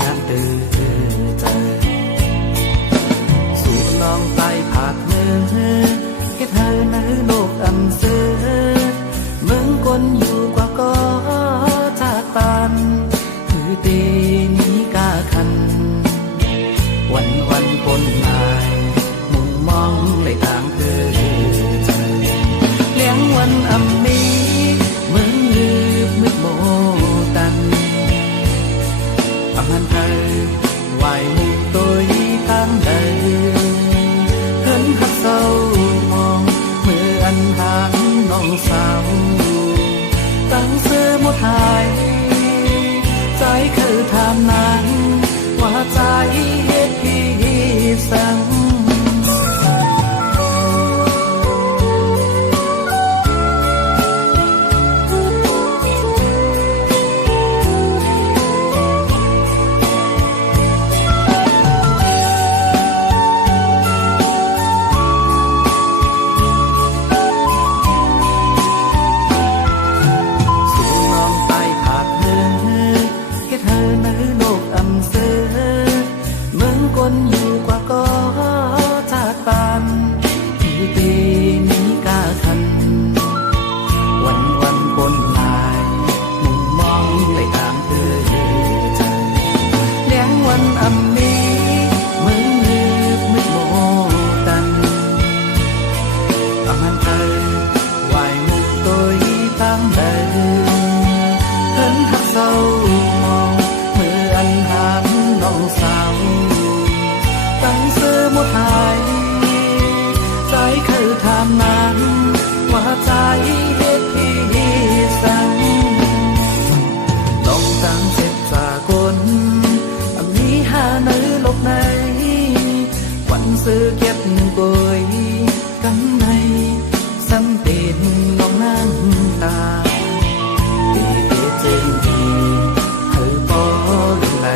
อยากตื่นใจสู่น้องไปภาคเหนือเฮ็ดให้ในโลกอันเสือเมืองคนอยู่กว่าก็จากปานคือตีนี้กาคันวันปนหมายมุ่งมองในทางเกิดใจเลี้ยงวันอำมีเมืองลืบมืดโมตันอำหันไทยไหวมุงตัวทางใดเห็นหักเศร้ามองเมื่ออันทางน้องสาวตั้งเสื้อหมดหายใจคือทำนั้นว่าใจเฮ็ดพี่สั่งคนอยู่กว่าก็จากปานที่ตีนี้กาคันวันปนลายมุ่งมองในทางเธอใจเลี้ยงวันอำมีเมืองลืบมืดโมตันอำหันไทยไหวมุกตัวตามเดิมเห็นหักเศร้ามองเมื่ออันหามน้องสาวตั้งเสื้อหมดหายใจคือทำนั้นว่าใจเฮ็ดพี่สั่งต้องตั้งเจ็บจากนมีหาในโลกในวันซื้อเก็บป่วยกันในซ้ำติดน้องน้ำตาตีเจ็บดีเธอพอลงไหล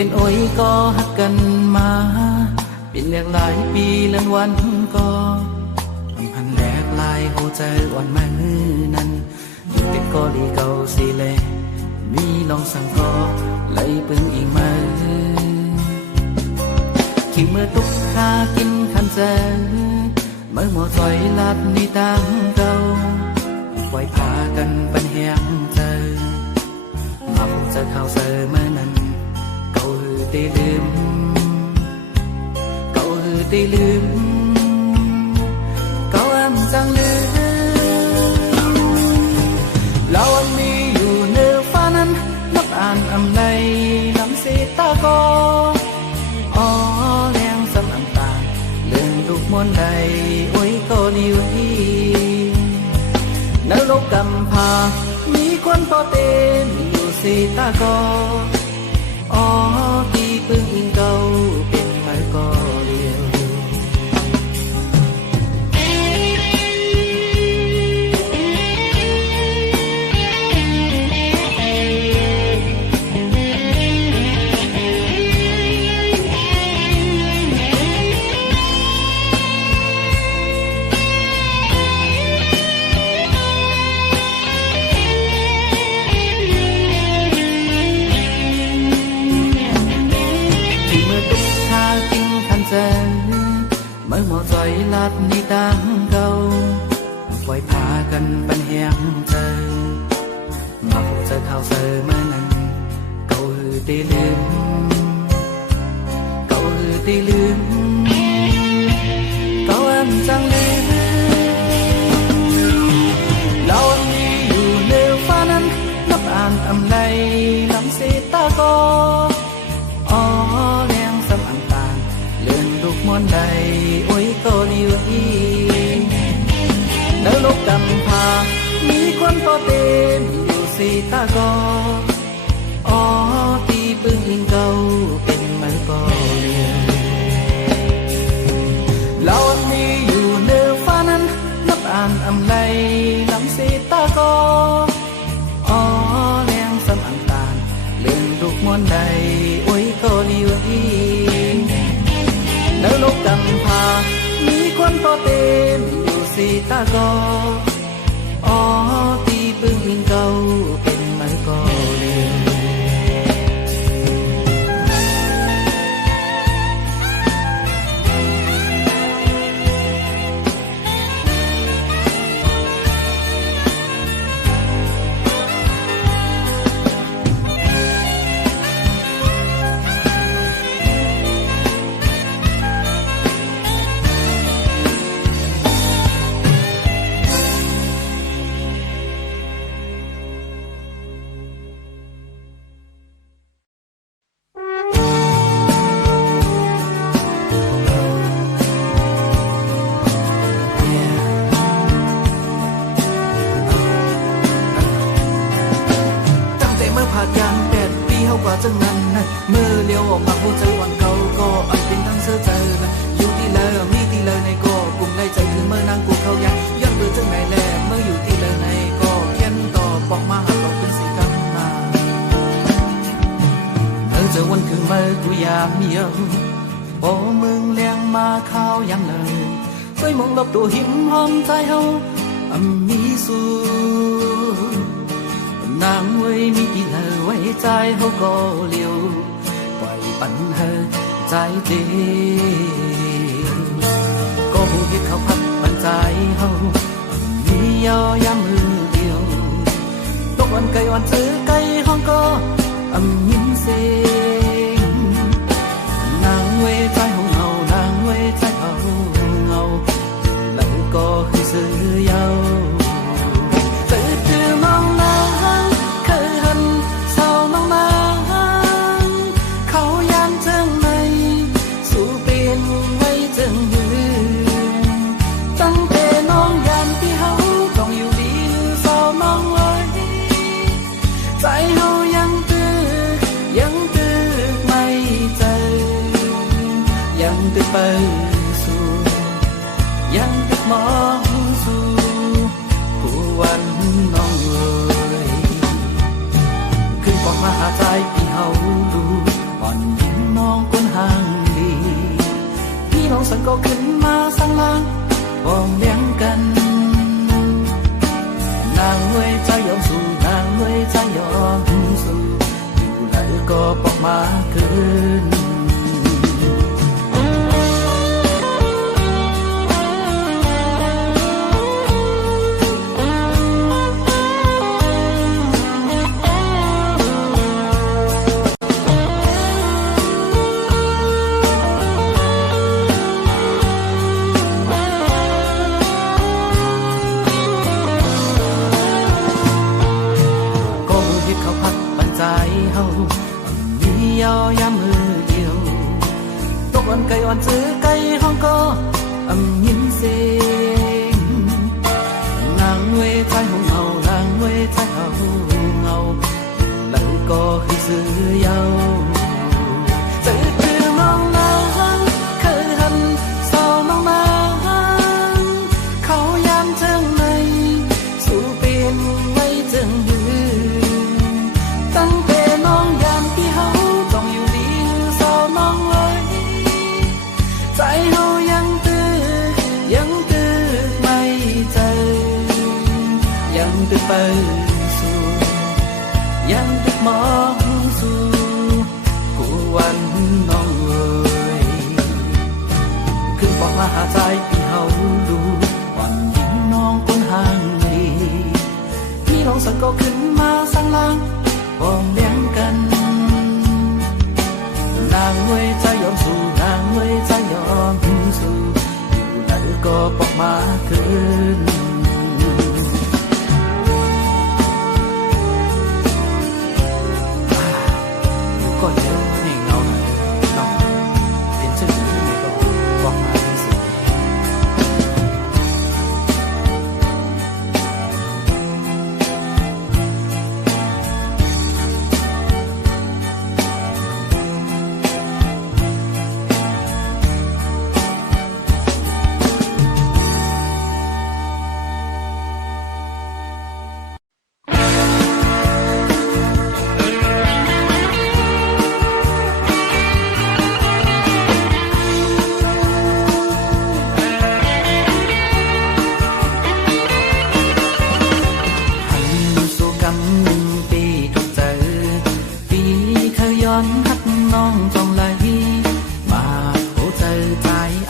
เป็นโอ้ยก็หักกันมาเป็นเรื่องหลายปีเลื่อนวันก็พันแรกลายหัวใจอ่อนมือนั้นเป็นก็ดีเก่าสิเลมีลองสั่งก็เลยปึงอีกมาขี้เมื่อตุกข้ากินขันเจอเมื่อหมดซอยลาดนี่ตั้งเก่าไว้พากันเป็นแหงเจอมาพบเจอข่าวเจอเมื่อนั้นตีลืมcậuตีลืมcậu em chẳngลืมเรามีอยู่เนื้อฟ้านั้นนับอ่านอำในน้ำสีตาก็อ๋อแรงสำน้ำตาเรื่องลูกมนใดโอ้ยก็ดีวที่ในโลกกำพามีคนพอเต้นอยู่สีตาก็อ๋อที่ปึงอิงเก่าเป็นไม้ก็เดียวเมื่อหมดใจลัดนี่ตั้งเก่าไว้พากันบันแหงเจอมาพบเจอข่าวเจอเมื่อนั้นเก่าตีลืม มวนใดโอ้ยก็ลีวอีแล้วลูกกำพามีคนต่อเต็มอยู่สีตาก็อ๋อตีปึ้งอิงเก่าเป็นมันก็เลียวเรามีอยู่เนื้อฟ้านั้นนับอ่านอำไลลำสีตาก็อ๋อแรงสำอันตานเลื่อนลูกมวนใดโอ้ยก็ลีวอีแล้วลูกกำพามีคนต่อเต็มอยู่สีตาก็อ๋อตีปึ้งอิงเก่าเป็นมันก็เลียวจังนั้นนะเมื่อเลี้ยวออกมาหัวใจวันเก่าก็อันเป็นทั้งเสื้อใจนะอยู่ที่แล้วมีที่แล้วในก็กลุ่มในใจคือเมื่อนางกูเขายักย้อนเบื่อจังไหนแลเมื่ออยู่ที่แล้วในก็เขียนต่อบอกมาหาก็เป็นสีกำมาเจอวันคือเมื่อกูยามเมียวโอ้มึงเลี้ยงมาข้าวยำเลยช่วยมองลบตัวหิมหอมใจเฮามีสูนางไว้มีที่เลอไว้ใจเขาก็เลี้ยวปล่อยปันเธอใจเดีก็หูที่เขาพัดปันใจเขามีย่อยามือเดียวตกวันไกลวันซื้อไกลห้องก็ยิ้มเสียงนางไว้ใจเขาเงานางไว้ใจเขาเงาแล้วก็คือซื้อยาวไปสู่ยังติดมองสู่ผู้วันน้องเอ๋ยขึ้นปอกมาหาใจที่เฮาดูอ่อนยิ้มน้องคนห่างดีพี่น้องสันก็ขึ้นมาสั่งลางป้องเลี้ยงกันนางเว้ยใจยอมสู่นางเว้ยใจยอมสู่อยู่ไหนก็ปอกมาคืนไก่อ่อนซื้อไก่ห้องก็ยิ้มเสียงนางเวใจห้องเงานางเวใจเขาเงาแล้วก็คือซื้อยาวจะคือมองนางเคยหันเศร้ามองนางเขายามเชิงในสู่เป็นไว้เจิงยืนตั้งแต่น้องยามที่เขาต้องอยู่ดีเศร้าน้องใจเฮายังตื้อไม่เจอยังตื้อไปสู่ยังตื้อมองสู่กูวันน้องเอ๋ยขึ้นบอกมาหาใจที่เฮาดูวันยิ้มน้องคนห่างดีพี่น้องสันก็ขึ้นมาสั่งลางป้องเลี้ยงกันนางเว้ยใจยอมสู่นางเว้ยใจยอมสู่อยู่ไหนก็ปอกมาคืนอยู่ก็เลี้ยวนี่เงาหน่อยน้องเป็นชื่อที่ไหนก็บอก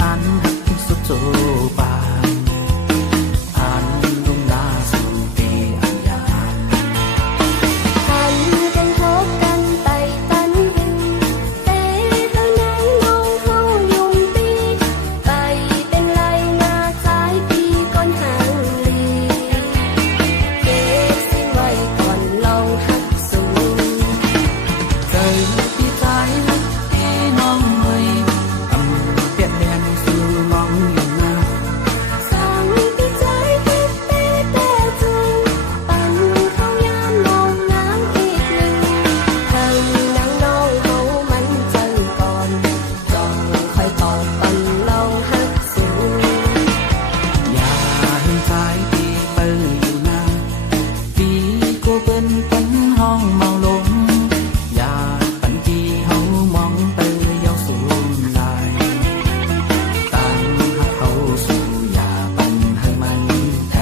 อันสุดโจบานอันดุงนาสุตีอันยาทันกันทบกันไต่ตันเตะเท่านั้นน้องเฮายุ่มปีไปเป็นไรนาสายปีก้อนหางลีเก็บสิ้นไว้ก่อนลองหักสูงใจพี่ใจพี่น้องเอ่ยเปลี่ยนแดนสู่มองอยู่นาสั่งพี่ใจพี่เต้แต่จึงปั่นเข้ายามมองน้ำอีกหนึ่งทางนางน้องเฮามันเจอก่อนจองค่อยตอบปั่นลองหักสูงอย่าเห็นใจพี่เปิดอยู่นาพี่ก็เป็นปันห้องเมาลงอย่าปันที่เฮามองเตยเยาสูงลายตั้งหักเขาสู่อย่าปันให้มันไกล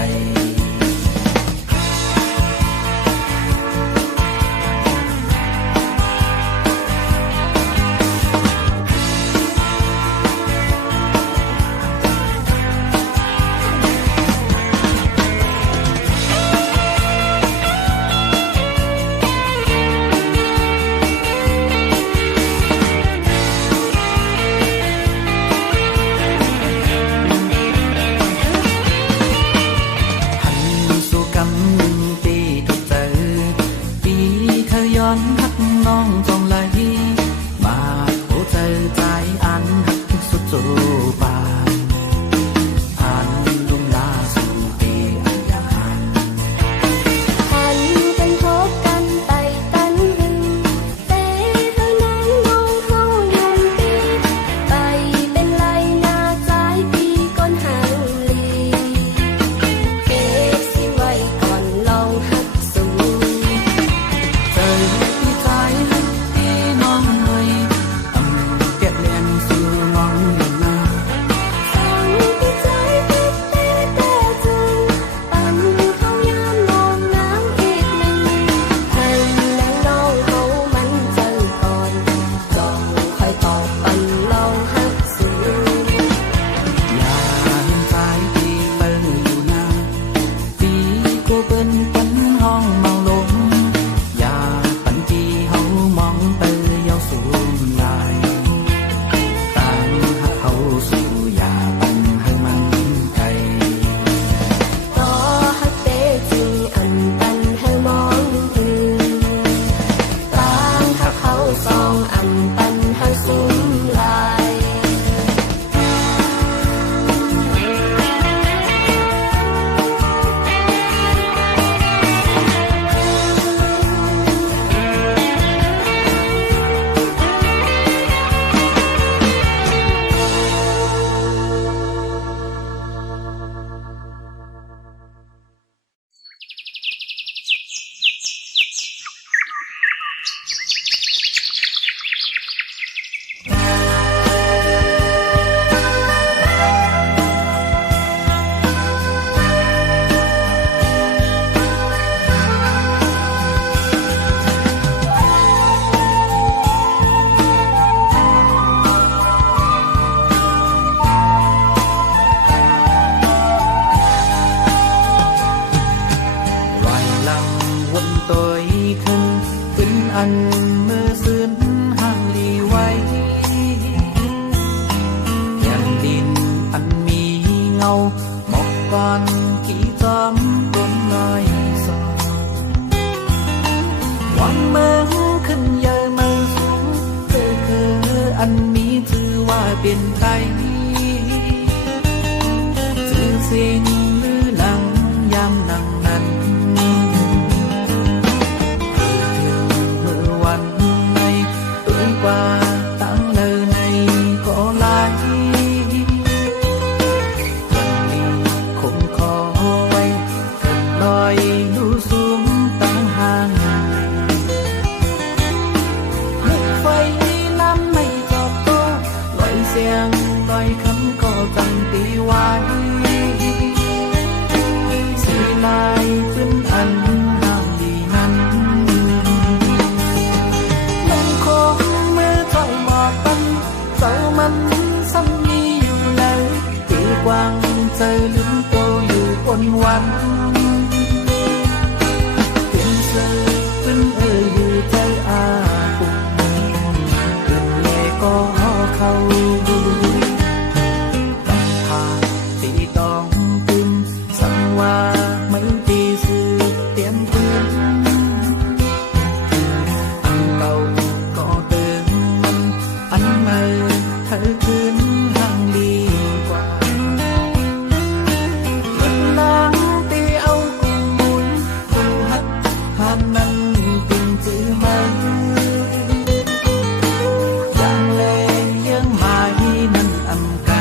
หันสู่กำหนึ่งปีถูกเจอปีเธอย้อนหักน้องจองไหลมาโอ้เจอใจอันหักสุดโจบานอันดุงนาสู่ปีอันยาทันกันทบกันไต่ตันเตะเท่านั้นน้องเฮายุ่มปีไปเป็นไรนาสายปีก้อนหางลีเก็บสิ้นไว้ก่อนลองหักสูงใจพี่ใจพี่น้องเอ่ยเปลี่ยนแดนสู่มองอยู่นาสั่งพี่ใจพี่เต้แต่จึงปั่นเข้ายามมองน้ำอีกหนึ่งให้นางน้องเฮามันเจอก่อนจองค่อยตอบปั่นลองหักสูงอย่าเห็นใจพี่เปิดอยู่นาพี่ก็เป็นปันห้องเมาลงอย่าปันที่เฮามองเตยเยาสูงลายตั้งหักเขาสู่อย่าปันให้มันไกลต่อหักเตะจึงอันตันให้มองถึงต่างหักเขาสองอันตันให้สูงลาย เป็นไทยสื่อสิ่งหรือหลังยามนั่งนั้นเมื่อวันในตื่นกว่าตั้งเลอในก็ลายวันนี้คงขอไว้กันลอยดูสูงตั้งห่างไฟน้ำไม่ตอบโต้ลอยเสียงลอยคำก็ตั้งตีไว้สีลายขึ้นอันห่างดีนั้นมันคงมือถอยหมอกตันเจ้ามันซ้ำมีอยู่ ใจลืมโตอยู่บนวันเปลี่ยนเสื้อเป็นอยู่ใจอาบุญเป็นเลก็เข้าตั้งทางตีต้องตึมสังว่าไม่ตีสื่อเตรียมปืนอันเก่าก็เติมมันอันใหม่เธอคืนห่างดีกว่าเมื่อล้างตีเอากูหมุนกูหัดหันนั้นเป็นจื้อไหมอย่างเลยังหมายนั้นอำไกล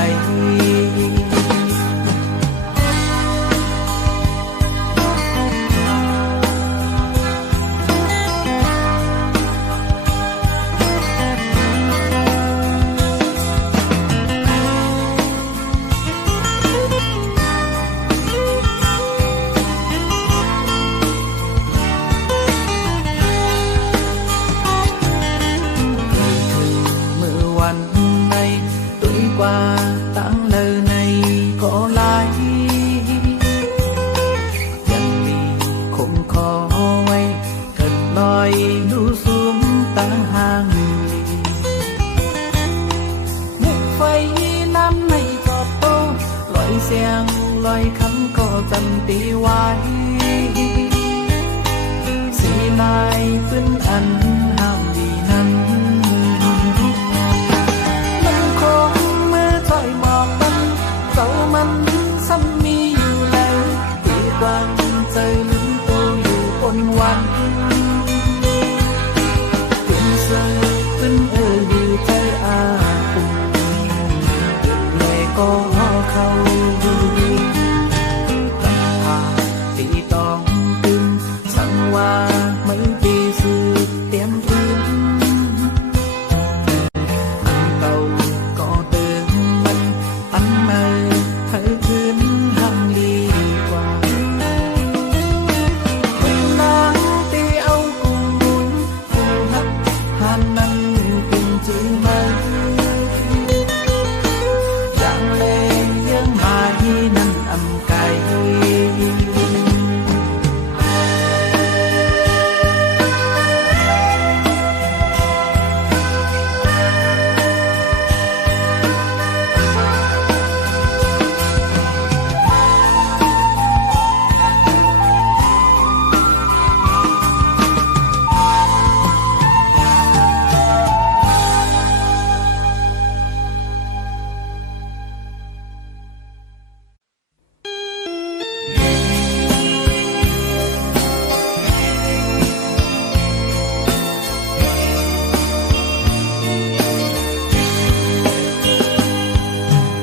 เมื่อวันในตุยกว่าตั้งเลอในก็ไหลยังมีคงคอไว้เกิดลอยดูสูงตั้งห่างมุกไฟน้ำในจอดโตลอยเสียงลอยคำก็จำตีไว้สีลายฟื้นอันห้ามดีนั้นมันคงมือถอยหมอกมันเจ้ามันซ้ำมีอยู่แล้วที่กวางใจลืมโตอยู่บนวันเปลี่ยนเสื้อเป็นอยู่ใจอาบุญเลยก็เข้าตั้งทางตีต้องตึมสั่งว่าไม่ตีสื่อเตรียมปืนอันเก่าก็เติมมันอันใหม่เธอคืนห่างดีกว่าเวลาตีเอากูหมุนกูหักหันนั้นเป็นจื้อไหมอย่างเลยังหมายนั้นอำไกล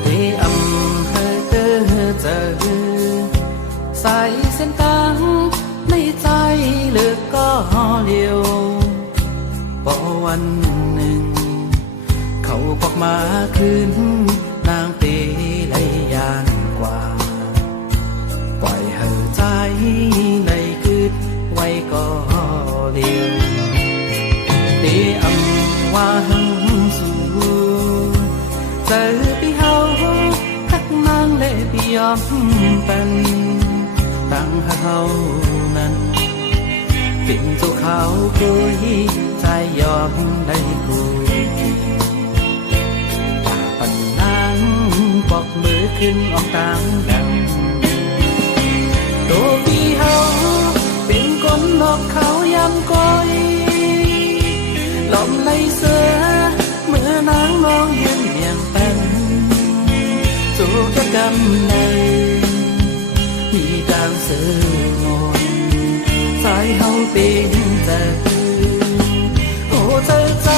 ที่อำเภอเจอสายเส้นทางในใจเลือกก็เลี้ยวพอวันหนึ่ง เขาพอกมาคืนนางเตเลยยานกว่า ปล่อยให้ใจในคืดไว้ก็เลี้ยวตีอำว่าหังสู่เจอพี่เฮาทักนางเลยพี่ยอมเป็นตั้งเฮานั้นเป็นเจ้าเขาคุยใจยอมได้คุยอย่าปันนางปอกมือขึ้นออกต่างดังตัวพี่เฮาเป็นคนนอกเขายำก้อยลมไหลเสือเมื่อนางมองยืนเบี่ยงเป็นสู่กระกำในมีดังเสืองอนสายเฮาเป็นแต่โอ้ใจใจ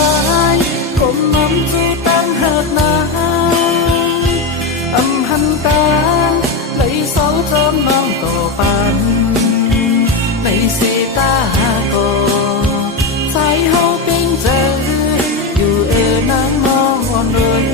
กลมน้ำจูตั้งหักนาอำหันตาไหลเสาจอมน้องต่อปันในสีตาโกสายเฮาเป็นเจออยู่นางมองเลย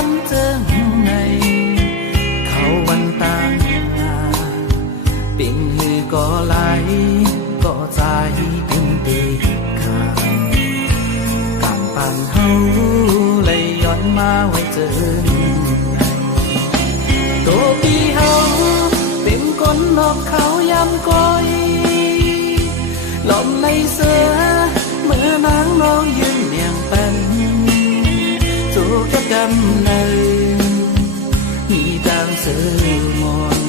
vẫn thương ngày khâu văn tang tình hư có lại có dài từng tì càng bàn hâu lấyย้อนมาไว้เจอตัวพี่เฮาเป็นคนนอกเขายำก้อยหล่อมในเสือเมื่อนางน้องยืนเนียงเป็นจูกกำเนิดมีดาวเสือมอน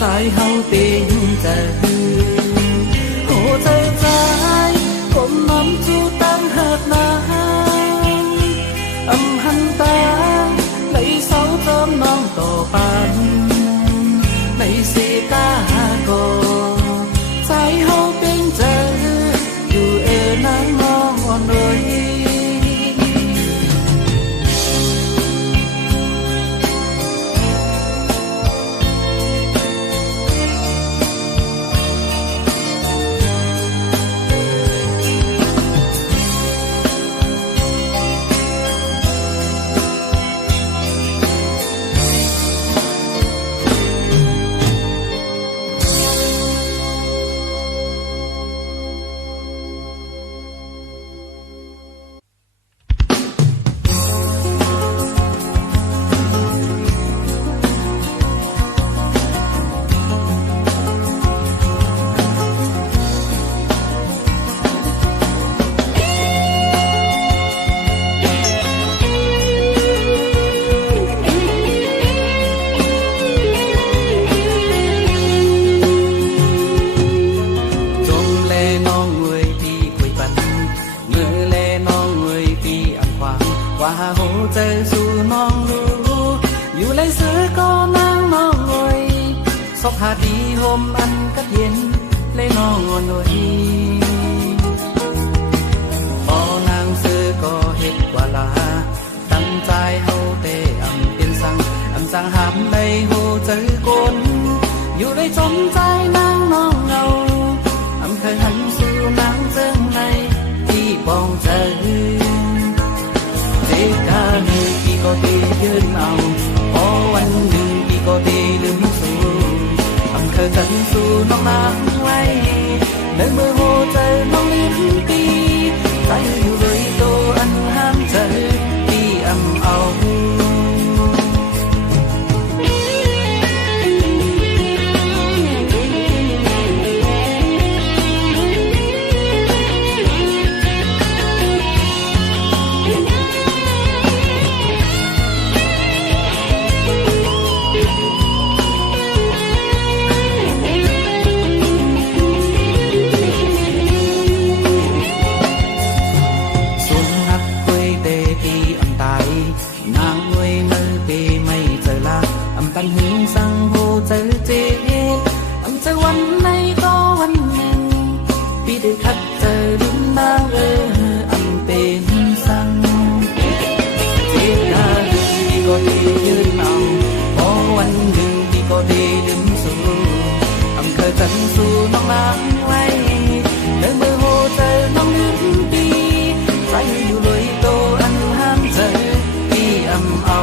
สายเฮาเป็นเจอโอ้ใจใจผมน้ำจูตั้งหักนาâm hân ta lấy sáu tôm non tổ bàn lấy xì ta cô trái hậu bên giờ dù ê nắng ngon nơi hà đi hôm ăn cắt hiến lấy nó ngon nổi o nàng xưa có hết quả là tăng trai hậu tê âm tiên sang hàm đây hồ chơi côn dù đây trốn trai nàng nó ngầu âm khơi hắn su nàng dương này đi bong chơi thế cả người khi có têยืนเอาoวันหนึ่งพี่ก็têลืมสูเคยฉันสู่น้องน้ำไว้ในมือโหใจน้องลิ้นปีใจอยู่เลยโตอันห้ามใจพี่อำเอากันหึงสั่งโหเจอเจอันเจอวันไหนก็วันหนึ่งพี่ได้คัดเจอลุ้นนางอันเป็นสั่งเจตาลืมพี่ก็ดียืนเอาพอวันหนึ่งพี่ก็ดีลืมสู่อันเคยฉันสู่น้องนางไว้ในมือโหเจอน้องลืมปีใจอยู่เลยโตอันห้ามเจอพี่อำเอา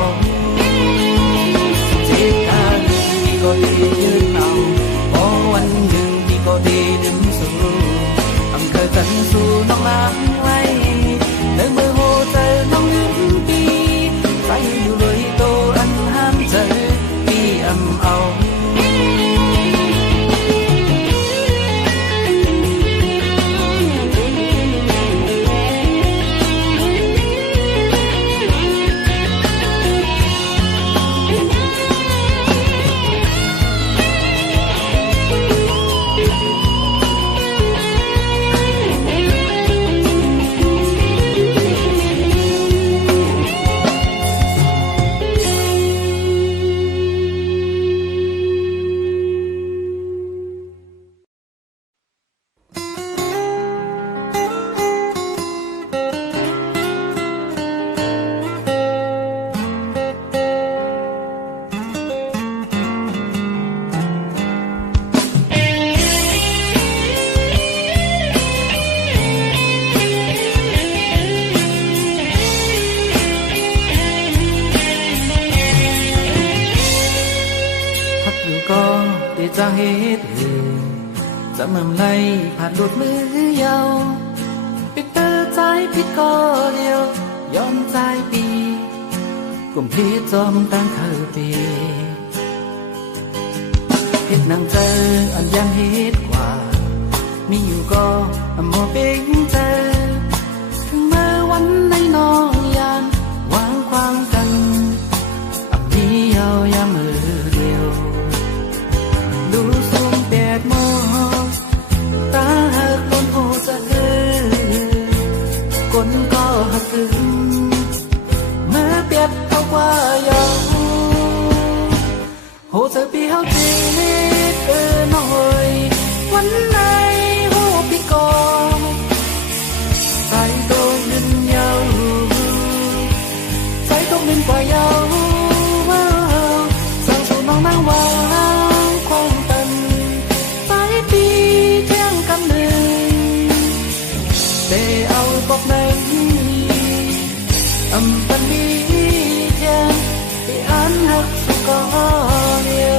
าวเหตุจะมั่มไล่ผ่านหลุดมือยาวปิดเตอใจผิดก็เดียวยอมใจปีกุมพีจอมตั้งคือปีเหตุนางเจออันยังเหตุกว่ามีอยู่ก็มัวเป็นเจอถึงเมื่อวันในนองยานวางความกันอับนี้ยาวยามมือเดียวดูสูงแดดมองตาหักล้นหูจะคนก็หักกึ่งเมื่อเปรียบเอาว่ายาวโหเธอปีเฮาจีดน้อยวันไหนโหพี่กองใส่ตัวนินยาวใส่ตัวนินกว่ายาวสั่งสู่น้องนางวางคงตันใส่ปีเที่ยงคำหนึ่งได้เอาบอกในอำปันมีเทียนที่อันหักสุกเดียว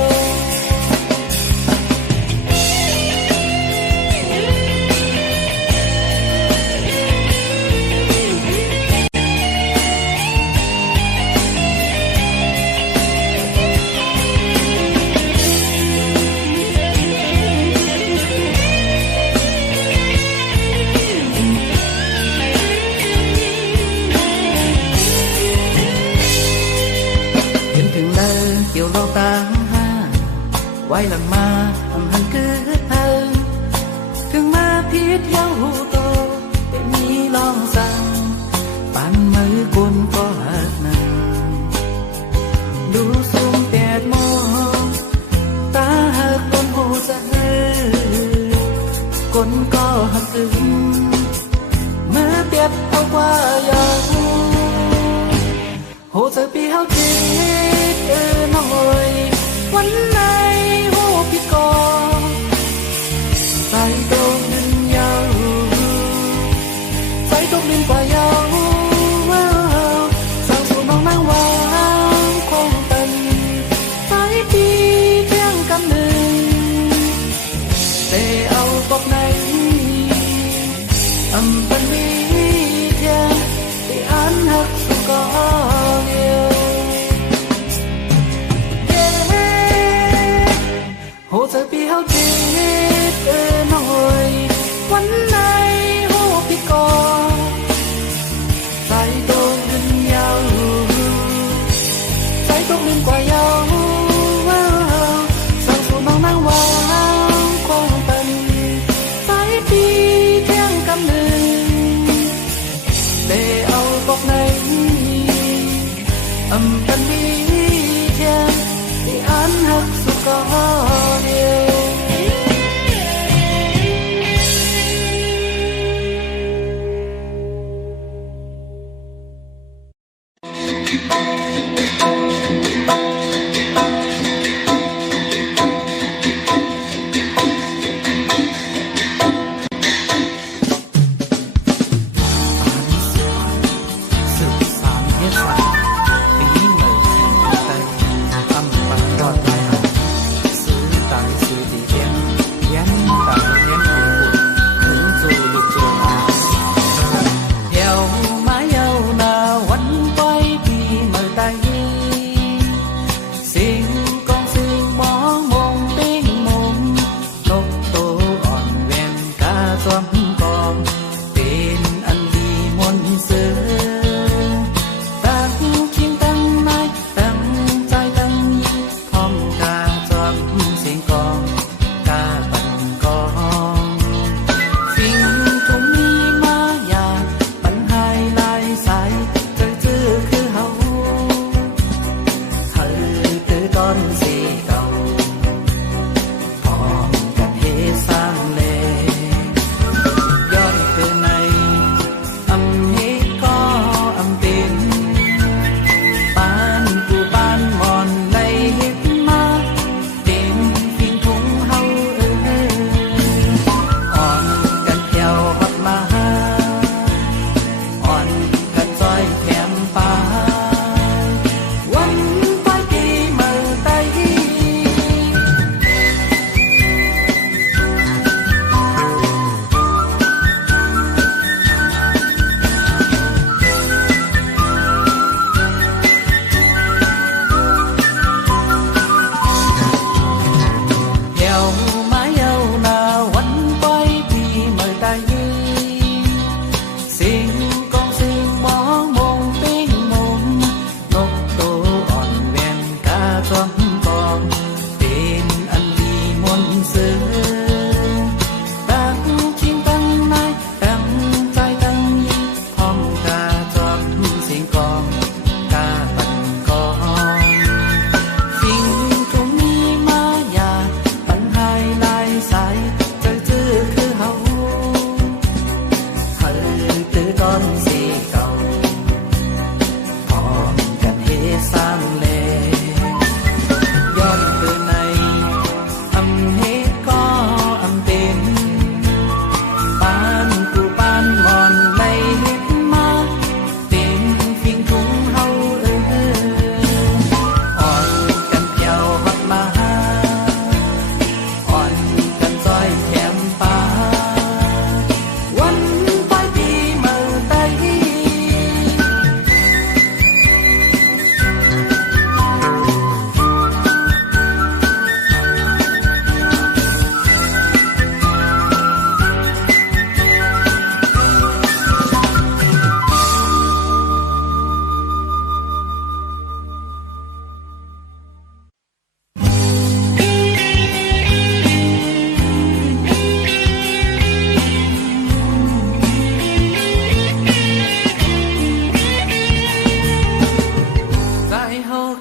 เกี่ยวเราตามหาไว้หลังมาทำหันเกิดเธอถึงมาพิษเย้าหูโตแต่มีลองสั่งปันมือกุนก็หักนังดูสูงแดดมองตาหักล้นหูจะคนก็หักตึงเมื่อเปรียบเอาว่ายาวโหเธอปีเฮาจีน้อยวันไหนโหพี่กองใส่ตัวนินยาวใส่ตัวนินกว่ายาวสั่งสู่น้องนางวางคงตันใส่ปีเที่ยงคำหนึ่งได้เอาบอกในอำปันมีเทียนที่อันหักสุกเดียวโหเธอปีเฮาจีดน้อยวันไหนโหพี่กองใส่ตัวนินยาวใส่ตัวนินกว่ายาวสั่งสู่น้องนางวางคงตันใส่ปีเที่ยงคำหนึ่งได้เอาบอกในอำปันมีเทียนที่อันหักสุกเดียว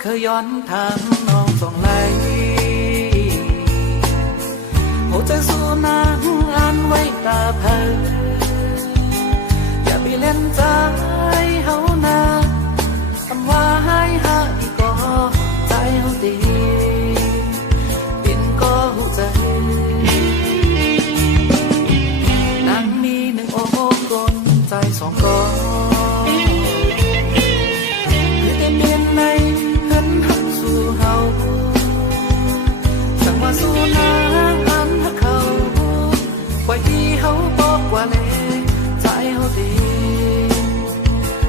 เคยย้อนถามน้องส่องไหลหัวใจสู้นางอ่านไว้ตาเผยอย่าไปเล่นใจเฮานาคำว่าให้หาอีกก็ใจเฮาดีเป็นก็หูใจนางมีหนึ่งอกกลใจสองก้อนคือได้เมียนในเหินหักสู่เฮาสั่งว่าสู่นางอันหักเขาไว้ที่เฮาบอกว่าเลยใจเฮาดี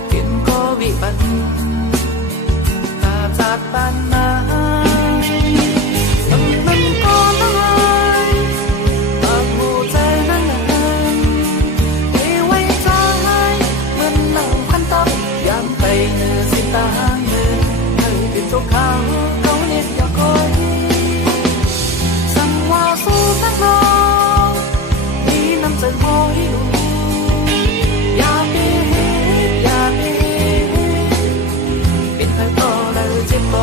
เป็นก็วิบัติตาจัดปานนาสำนันก็ละลายปากหูใจนั่งไว้ใจเหมือนนั่งพันตอกยามไปเนื้อสิตายเนื้อเป็นโจกเขาเน็ตอยากคอยสั่งว่าสู้นักร้องมีน้ำใจคอยดูอย่าเบียดอย่าเบียดเป็นใครก็ได้เจ็บบ่